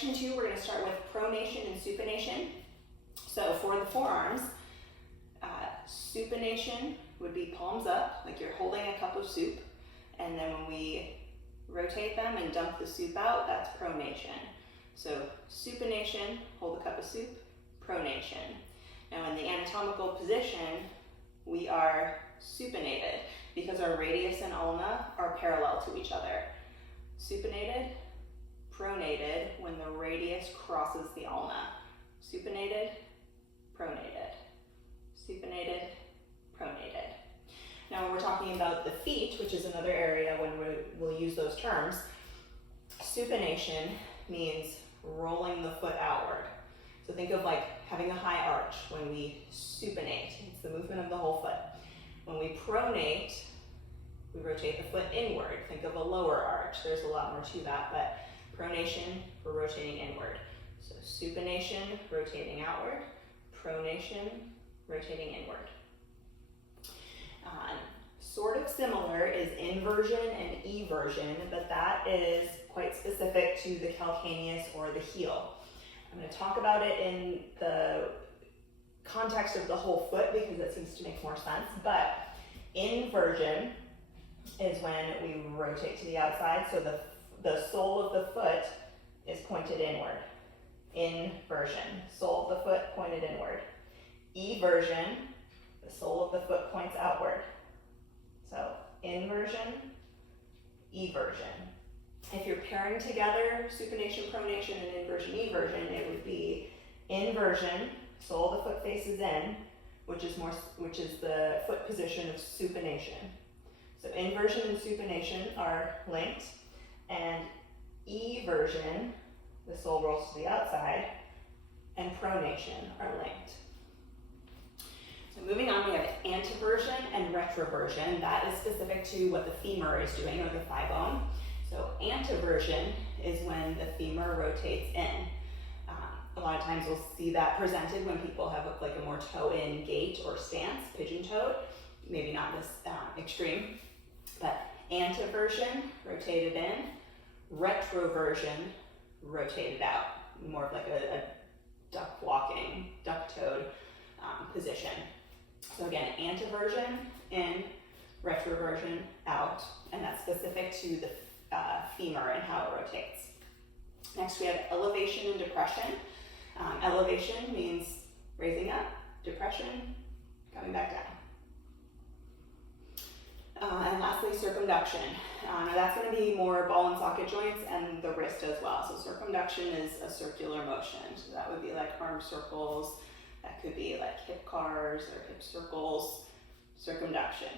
section 2, we're going to start with pronation and supination. So for the forearms, supination would be palms up, like you're holding a cup of soup, and then when we rotate them and dump the soup out, that's pronation. So supination, hold a cup of soup, pronation. Now in the anatomical position, we are supinated because our radius and ulna are parallel to each other. Supinated, pronated when the radius crosses the ulna. Supinated, pronated. Supinated, pronated. Now when we're talking about the feet, which is another area when we'll use those terms, supination means rolling the foot outward. So think of like having a high arch when we supinate. It's the movement of the whole foot. When we pronate, we rotate the foot inward. Think of a lower arch. There's a lot more to that, but pronation, we're rotating inward. So supination, rotating outward. Pronation, rotating inward. Sort of similar is inversion and eversion, but that is quite specific to the calcaneus or the heel. I'm going to talk about it in the context of the whole foot because it seems to make more sense, but inversion is when we rotate to the outside, so the sole of the foot is pointed inward. Inversion, sole of the foot pointed inward. Eversion, the sole of the foot points outward. So inversion, eversion. If you're pairing together supination, pronation, and inversion, eversion, it would be inversion, sole of the foot faces in, which is the foot position of supination. So inversion and supination are linked, and eversion, the sole rolls to the outside, and pronation are linked. So moving on, we have anteversion and retroversion. That is specific to what the femur is doing, or the thigh bone. So anteversion is when the femur rotates in. A lot of times we'll see that presented when people have like a more toe-in gait or stance, pigeon-toed. Maybe not this extreme, but anteversion, rotated in. Retroversion, rotated out. More of like a duck walking, duck-toed position. So again, anteversion in, retroversion out, and that's specific to the femur and how it rotates. Next we have elevation and depression. Elevation means raising up, depression, coming back down. And lastly, circumduction. That's going to be more ball and socket joints and the wrist as well. So circumduction is a circular motion. So that would be like arm circles. That could be like hip cars or hip circles. Circumduction.